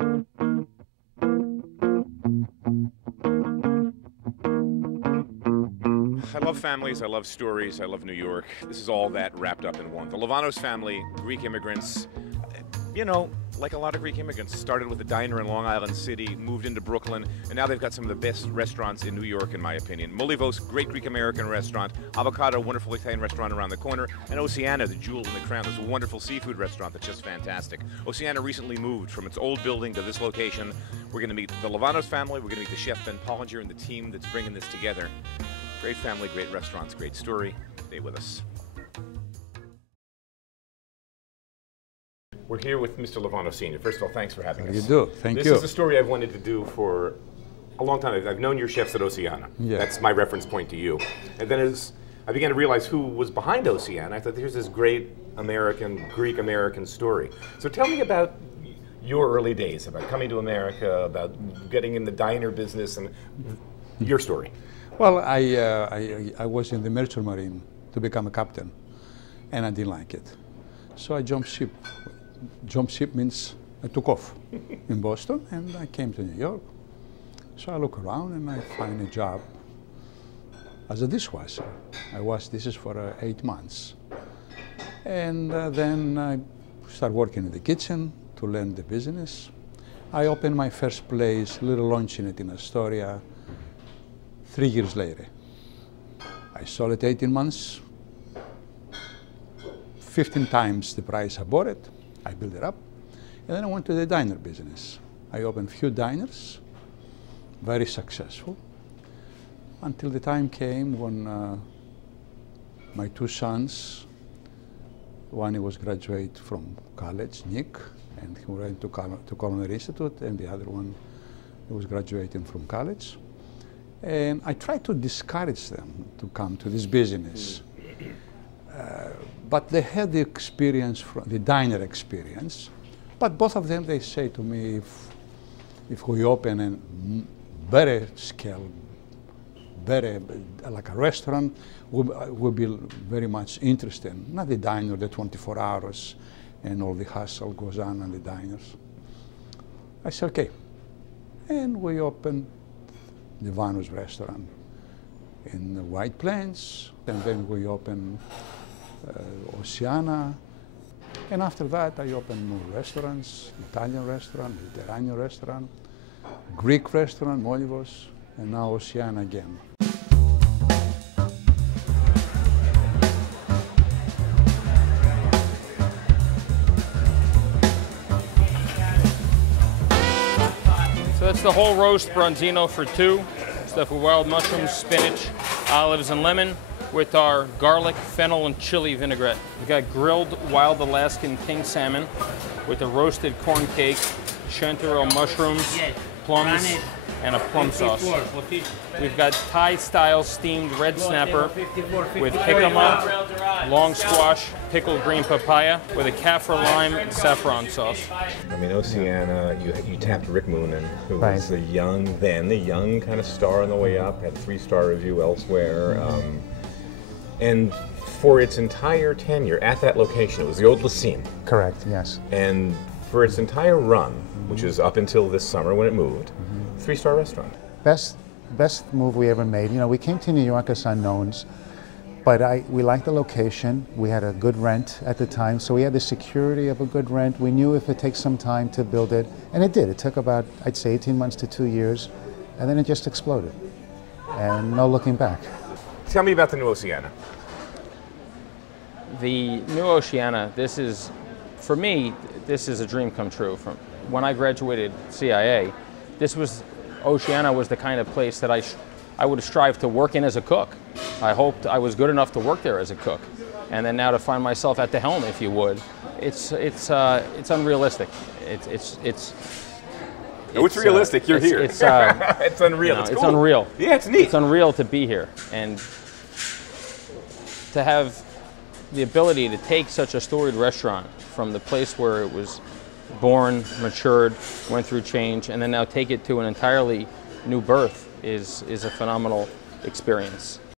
I love families, I love stories, I love New York. This is all that wrapped up in one. The Livanos family, Greek immigrants, you know, like a lot of Greek immigrants, started with a diner in Long Island City, moved into Brooklyn, and now they've got some of the best restaurants in New York, in my opinion. Molivos, great Greek-American restaurant. Avocado, wonderful Italian restaurant around the corner. And Oceana, the jewel in the crown. There's a wonderful seafood restaurant that's just fantastic. Oceana recently moved from its old building to this location. We're going to meet the Livanos family. We're going to meet the chef, Ben Pollinger, and the team that's bringing this together. Great family, great restaurants, great story. Stay with us. We're here with Mr. Livanos Sr. First of all, thanks for having us. You do. Thank you. This is a story I've wanted to do for a long time. I've known your chefs at Oceana. Yeah. That's my reference point to you. And then as I began to realize who was behind Oceana, I thought here's this great American, Greek-American story. So tell me about your early days, about coming to America, about getting in the diner business, and your story. Well, I was in the Merchant Marine to become a captain, and I didn't like it. So I jumped ship. Jump ship means I took off in Boston, and I came to New York. So I look around, and I find a job as a dishwasher. This is for 8 months. And then I started working in the kitchen to learn the business. I opened my first place, Little Luncheonette in Astoria, 3 years later. I sold it 18 months, 15 times the price I bought it. I built it up, and then I went to the diner business. I opened a few diners, very successful, until the time came when my 2 sons, one was graduate from college, Nick, and he went to Culinary Institute, and the other one was graduating from college. And I tried to discourage them to come to this business. But they had the experience, the diner experience. But both of them, they say to me, if we open a better scale, better, like a restaurant, we'll be very much interested. Not the diner, the 24 hours, and all the hustle goes on in the diners. I said, okay. And we opened the Livanos Restaurant in the White Plains, and then we opened Oceana, and after that I opened more restaurants, Italian restaurant, Mediterranean restaurant, Greek restaurant, Molivos, and now Oceana again. So that's the whole roast branzino for 2, stuffed with wild mushrooms, spinach, olives, and lemon, with our garlic, fennel, and chili vinaigrette. We've got grilled wild Alaskan king salmon with a roasted corn cake, chanterelle mushrooms, plums, and a plum sauce. We've got Thai-style steamed red snapper with jicama, long squash, pickled green papaya, with a kaffir lime and saffron sauce. I mean, Oceana, you tapped Rick Moonen, who was the young kind of star on the way up, had 3-star review elsewhere. And for its entire tenure at that location, it was the old Lacine. Correct, yes. And for its entire run, which is up until this summer when it moved, 3-star restaurant. Best move we ever made. You know, we came to New York as unknowns, but we liked the location. We had a good rent at the time, so we had the security of a good rent. We knew if it takes some time to build it, and it did. It took about, I'd say, 18 months to 2 years, and then it just exploded, and no looking back. Tell me about the new Oceana. The new Oceana, for me, this is a dream come true. From when I graduated CIA, Oceana was the kind of place that I would strive to work in as a cook. I hoped I was good enough to work there as a cook. And then now to find myself at the helm, if you would, it's unrealistic. It's realistic. You're here. It's unreal. You know, it's unreal. Yeah, it's neat. It's unreal to be here and to have the ability to take such a storied restaurant from the place where it was born, matured, went through change, and then now take it to an entirely new birth is a phenomenal experience.